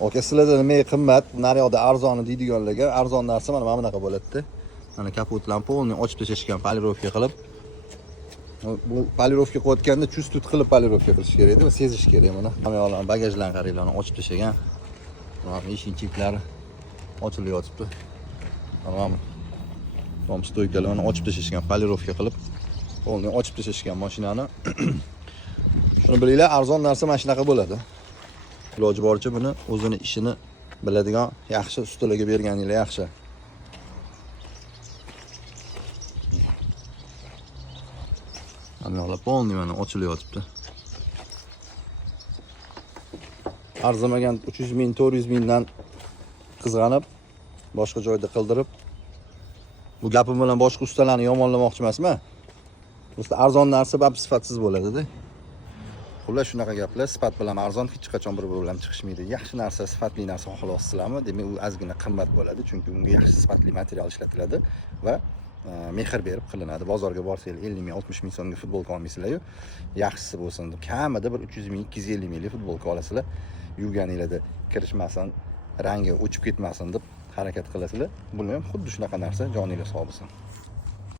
Aka, sizlarda nima qimmat, naryoqda arzoni deydiganlarga arzon narsa mana bunaqa bo'ladi-da. Mana kapotlarni polni ochib tashashgan, polirovka qilib. Bu polirovka qilayotganda chust qilib polirovka qilish kerak-da va sezish kerak mana. Hamyoqlarni bagajlarni qaranglarni ochib tashagan. Mana eshik chiplari ochilyapti. Mana Tom stoykalarni ochib tashashgan, polirovka qilib, polni ochib tashashgan mashinani. Shuni bilinglar, arzon narsa mana shunaqa bo'ladi. Iloji boricha buni o'zini ishini biladigan yaxshi ustalarga berganinglar yaxshi. Hamyoqlar polni mana ochilyapti. Arzimagan 300 ming, 400 mingdan qizg'anib, boshqa joyda qildirib, bu gapim bilan boshqa ustalarni yomonlamoqchi emasman. Do'stlar, arzon narsa baribir sifatsiz bo'ladi-da. Xullas shunaqa gaplar, sifat bilan arzon hech qachon bir-biri bilan chiqishmaydi. Yaxshi narsa, sifatli narsa xohlaysizlarmi? Demak, u ozgina qimmat bo'ladi, chunki unga yaxshi sifatli material ishlatiladi va mehr berib qilinadi. Bozorga borsanglar 50 ming, 60 ming so'mga futbolka olmaysizlar-yu, yaxshisi bo'lsin deb kamida bir 300 ming, 250 minglik futbolka olasizlar. Yuvganinglarda kirishmasin, rangi o'chib ketmasin deb harakat qilasizlar. Buni ham xuddi shunaqa narsa joningizga sog' bo'lsin.